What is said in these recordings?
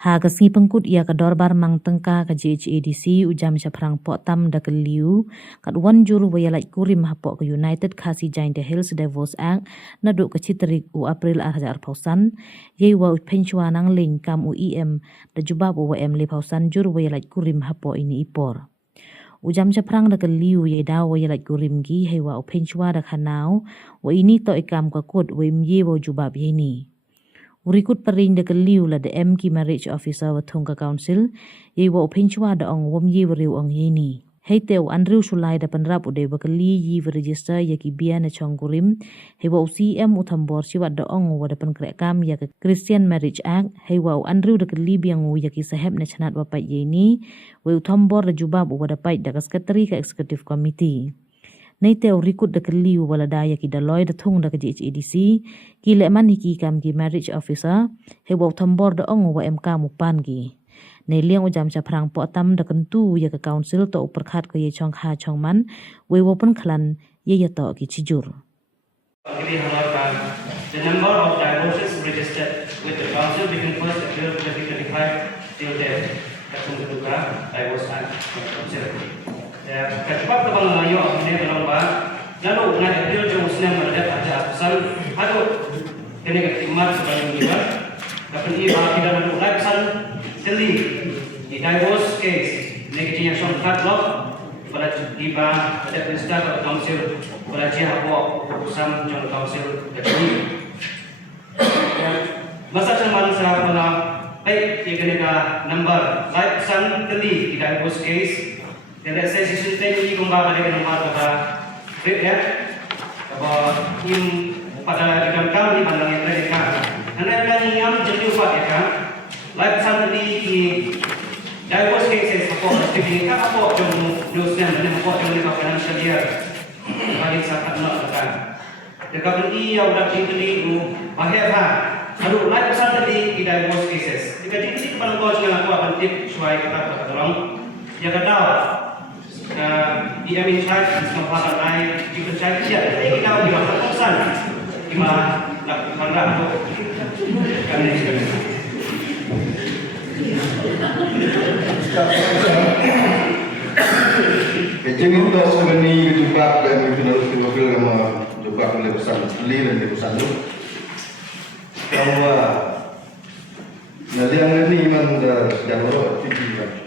Ha kasngi pengkut ia ka dorbar mang tengka ka JHADC ujam syaprang potam da ke liu kat wan juru wayalait kurim hapok ke United Khasi Giant Hills Devils Act na duk ke citerik u April hajar pausan ye wa penchwa nang ling kam u EM da jubab u WM le pausan juru wayalait kurim hapok ini ipor. Ujam syaprang da ke liu ye daw wayalait kurim gi he wa penchwa da khanau wa ini to ikam ka kod wa ye wa jubab ye ni. Urikut pering de keliu la de MK Marriage Officer wa Thongka Council ye wa penchwa da ong wom ye wariu ong ye ni. Hei teu Andrew Sulai da penrap ude wa keli ye register ye ki bia na chongkurim he wa CM utambor si wa da ong wa da penkrekam ya ke Christian Marriage Act he wa Andrew da keli biang u ya ki saheb na chanat wa pai ye ni wa utambor da jubab wa da pai da sekretari ka executive committee. Nei teu rikut da keliu wala daya ki daloi da thong da ke JHADC ki le man hiki kam ki marriage officer he wa thambor da ong wa MK mupan ki nei liang ujam cha phrang po tam da kentu ya ke council to perkhat ko ye chong kha chong man we wo pen khlan ye ya to ki chijur. The number of divorces registered with the council between 1st April 2025 till date ketentukan divorce act council. Kecuali kalau mengayo ini dalam bah, lalu ngai April jauh senang berada pada asal hadu kini ketimar sebanyak ini. Tapi ini kalau tidak ada urusan sendiri di divorce case negatifnya som katlok pada tiba ada perintah pada council pada jihad awak urusan jong council kecuali masa cuman saya pernah baik jika number like san kali di divorce case. Dan saya sesuatu ini kumbar pada nomor pada grade ya, bahwa im pada dalam kami pandang yang mereka. Karena kami yang jadi upat ya kan, like santri ini divorce cases apa seperti ini apa jom dosnya dan apa jom di financial year paling sangat menakutkan. Dekat ini yang sudah tinggi bahaya kan, lalu like santri di divorce cases. Jika jadi kepada kau jangan aku akan tip sesuai kata tolong yang kedua. Dia mencari kesempatan lain di pencari dia. Ini kita di masa pesan, di mana nak hendak tu kami sekali. Kecil itu sebenarnya juga yang itu harus diwakil sama juga oleh pesan beli dan pesan itu. Kalau nanti yang ini mana jawab tinggi.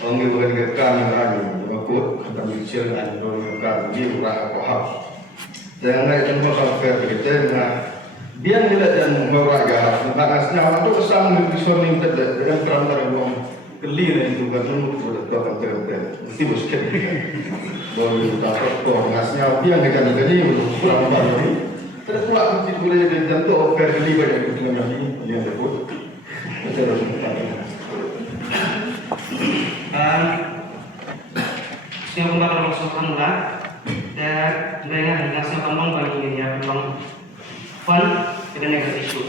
Orang yang berkaitan dengan makut tentang bicara dan berkaitan di urang kohab. Dan yang contoh sampai begitu, biar tidak dan meraga. Maknanya orang tu kesan visualnya tidak dalam kerana orang kelir itu kan tu akan terhenti. Mesti muskil. Boleh dapat kau. Maknanya biar kita jadi kurang baru ni. Tidak pula mesti boleh jadi tu kelir banyak dengan yang tersebut. Macam mana? Siapa bakal masukkan lah dan mereka hingga siapa mau bagi dia peluang fun dengan isu.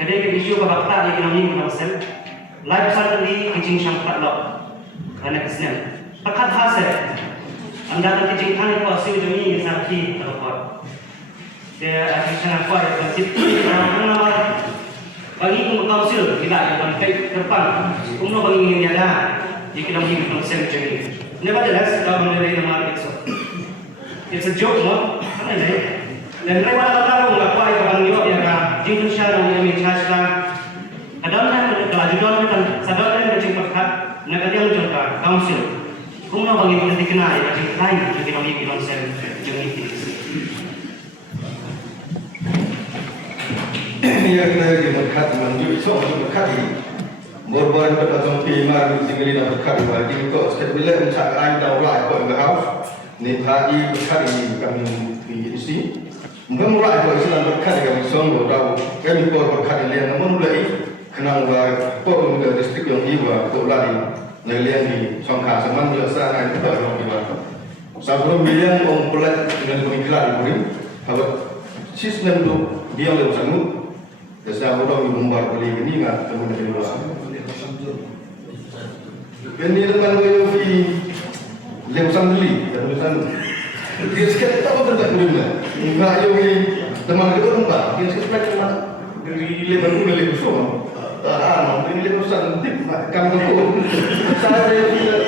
Jadi isu bakal tak ekonomi komersial, life suddenly kicing syampat lock karena kesenian. Pakat hasil anda akan kicing kan itu hasil jami sakit terlepas. Dia akan sangat kuat prinsip orang bagi council tidak akan baik depan. Umno bagi ini ada jika kita mungkin konsep jadi. Nevertheless, kita menilai nama itu. It's a joke, no? Apa ini? Dan mereka tahu nggak kuat itu bang York ya kan? Jika saya yang mencari kan, kadang-kadang kalau jual kan, sadar kan macam perkat, mereka dia mencoba council. Umno bagi itu dikenal ya, jadi lain jadi kita mungkin konsep jadi itu. Ia kena diberkat menjadi seorang berkat ini. Borban berdatang pimar tinggali nak berkat bagi kau setiap bila mencari air dan ulat kau yang berhaus. Ni tadi berkat ini kami di isi. Mungkin ulat kau Islam berkat kami semua tahu. Kami kau berkat ini yang namun mulai kenal kau juga distrik yang iwa kau lari nelian di Songkha seman biasa naik kita orang iwa. Sebelum bilian orang pelat dengan pemikiran ibu kalau sistem tu dia lebih sanggup. Jasa orang yang membuat beli ini nggak teman dari luar. Ini teman saya di lewat beli, dan lewat dia sekarang tak betul tak betul. Enggak yang teman kita tempat, dia sekarang cuma dari lewat beli semua. Tak ada bilik pesan tip kamu tu. Saya tidak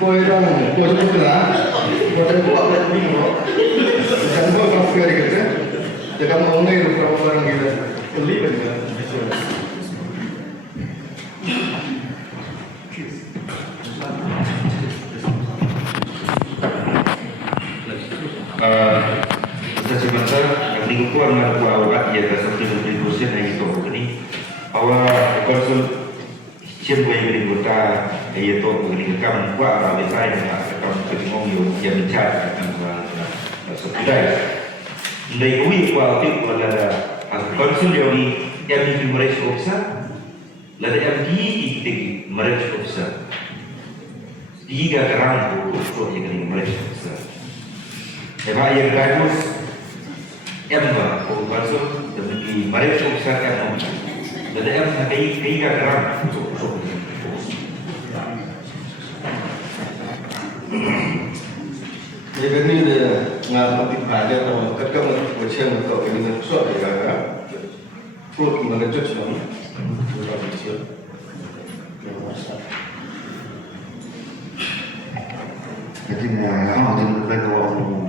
koi orang koi semua kerana koi tak buat lagi bingung. Jangan buat kafe lagi kita. Jangan mau ngai rumah orang kita. Keli benar. Sebentar, minggu ku amal ku awak ia kasar tu menteri dosen yang itu begini. Awak konsul siapa yang beri buta ia tu begini kam ku awak lesai dengan kam ketingong yang bicara tentang sepedai. Dari kuih ku awak tu ada konsul yang di Malaysia officer, lalu yang di Malaysia officer. Tiga kerang tu yang di Malaysia officer. Sebab yang bagus Emma, konsul di Malaysia officer Emma. Lalu Emma tiga kerang Jadi ni dia ngamati belajar atau ketika baca atau ini sesuatu yang agak perut mengejut semua. Sudah baca. Jadi orang yang berbeda orang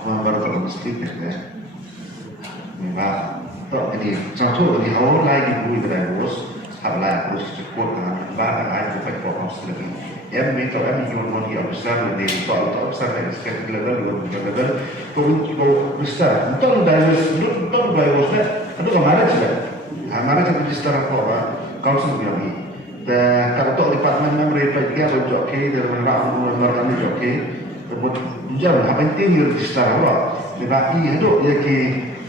orang baru kalau mesti ya. Memang tak jadi contoh di awal lagi bui pada bos, habla bos cukup dengan bahkan ada bukan problem lagi. Em minta em ingin dia besar lebih kalau besar dari sekitar level besar. Betul divers itu kemarin sudah. Kemarin kita bicara apa? Council bilang ini. Dan kalau department member dia berjok ke dan orang jok ke. Jangan apa penting yang bicara apa. Lebih itu ya ke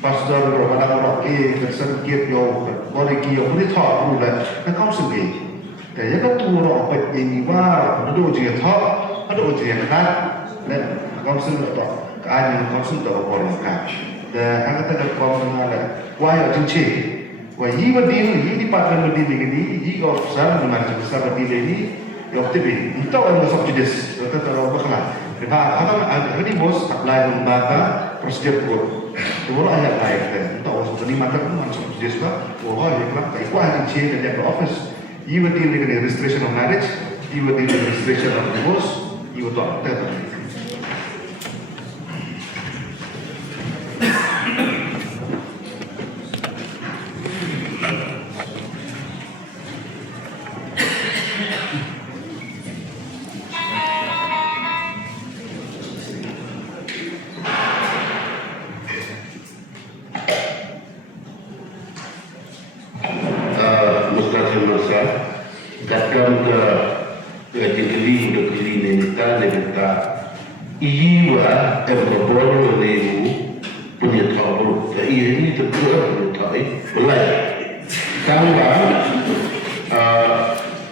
pastor orang orang ke tersenggit yo, orang ke yo boleh tahu lah. Dan council ni. Kaya kan tu orang apa ini wah, ada ujian tak, ada ujian tak, dan council tu, keadaan council tu orang kan. Dan agak tak council ada, wah ya cincin, wah ini berdiri, ini department berdiri ni, ini officer macam besar berdiri ni, yang tibi, itu orang masuk jenis, itu orang berkelan. Sebab apa ni bos apply lembaga prosedur kod, tu orang ayat lain kan, itu orang seperti mana pun masuk jenis bah, orang yang kelak, kaya wah cincin dan yang office. You were dealing with the registration of marriage, you were dealing with the registration of divorce, you were talking about that. Datang ke Jekeli Nita Nita Iwa Berboro Lewu punya tahu. Jadi ini tentu punya tahu. Belai. Tambah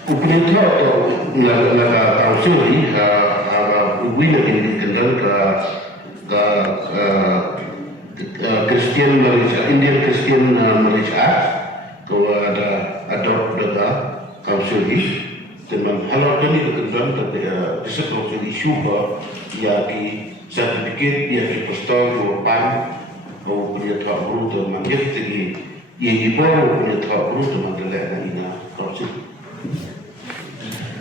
punya tahu naga tahu suri wina ini kendal ke Christian Malaysia, Indian Christian Malaysia. Kalau ada daga council ini dengan hal ini terkendang tapi bisa council isu ya di sertifikat ya di postal Eropa atau punya tahu teman dia jadi yang dibawa punya tahu teman dia ini council.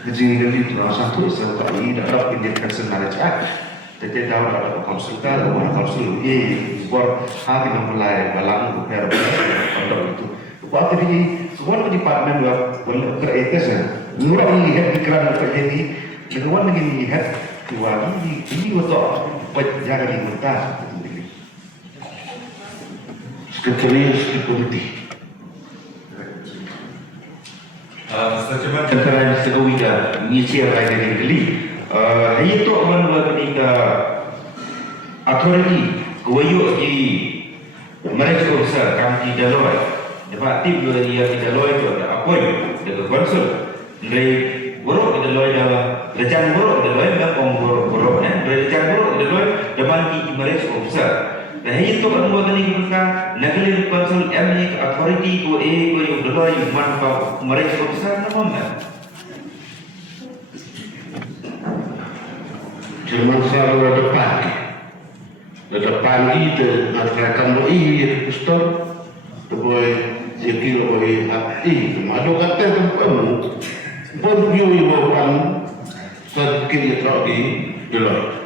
Jadi ini terasa tu sebab ini dapat pendidikan senarai Jadi dalam ada konsultan, ada konsul ini buat hari yang mulai balang per itu. Waktu ini semua department buat kreatifnya. Nurang ini lihat pikiran terjadi, kedua lagi lihat dua ini untuk penjaga di mentah. Sekretaris Deputi. Secepat Antara Segawida, Indonesia Raya Negeri. Itu aman ketika authority kuayuk di Malaysia besar kami di Deloitte. Dapat tip juga dia di Deloitte itu ada apa dengan konsul. Dari buruk di Deloitte dah, rencana buruk di Deloitte dah buruk kan. Dari rencana buruk di Deloitte dapat di Malaysia besar. Dan itu kan buat ni kita negeri konsul ni authority ko yang Deloitte mana Malaysia besar nama. Jerman selalu depan itu antara kamu ini pistol, terus Sikil oleh hati, madu kata tempatmu, pun view ibawan sedikit yang terlalu di Deloitte.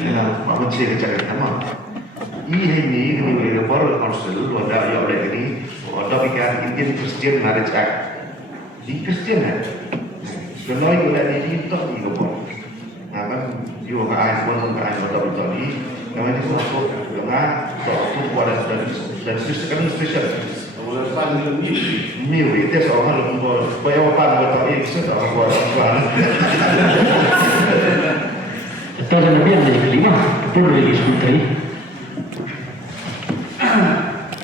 Ya, Pak Menteri kerja sama. Ini boleh baru council, ada yang oleh ini, ada pikiran Indian Christian Marriage Act. Di Christian kan, Deloitte boleh ini tak di kebun. Nah kan, you akan pun akan betul-betul ini. Yang ini masuk dengan suatu kualitas dan sistem spesial. Mil itu seorang lembur, bayar apa betul ini seorang kualitas. Itu adalah yang dari kelima, betul dari diskusi.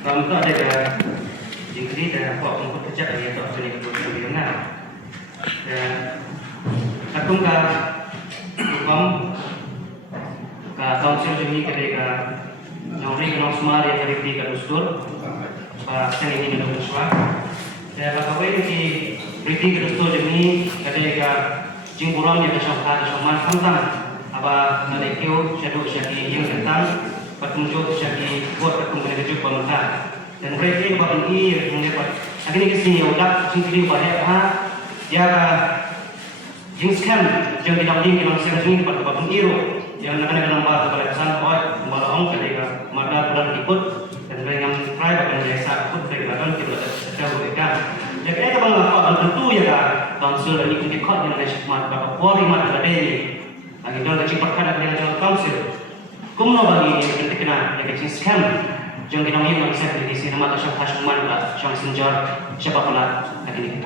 Kalau itu ada ke Inggris dan apa pun kerja dari itu dari kebutuhan. Dan kadang hukum ka council ini ketika nori kenal semua dia dari tiga dustur, pak sen ini dengan dustur. Dan apa ini beriti dustur ini ketika jingkuran yang kesempatan kesamaan tentang apa nanti kau syadu syadi yang tentang petunjuk syadi buat perkembangan kejuk pemerintah. Dan beriti apa ini yang dapat akhirnya kesini udah sendiri banyak ya jing scam yang tidak kita sendiri pada bapak iru yang akan nampak kepada kesan malah ketika mata bulan ikut dan dengan try bahkan biasa ikut kegiatan kita sedang berbeda. Jadi kita mengapa tentu ya kan council ini untuk ikut dengan mata bapak Polri mata ini lagi dalam kecepatan dengan jalan council. Kumno bagi yang terkena yang kecil scam yang kita ingin bisa di sini mata syah hasuman lah syah senjata siapa pula lagi ini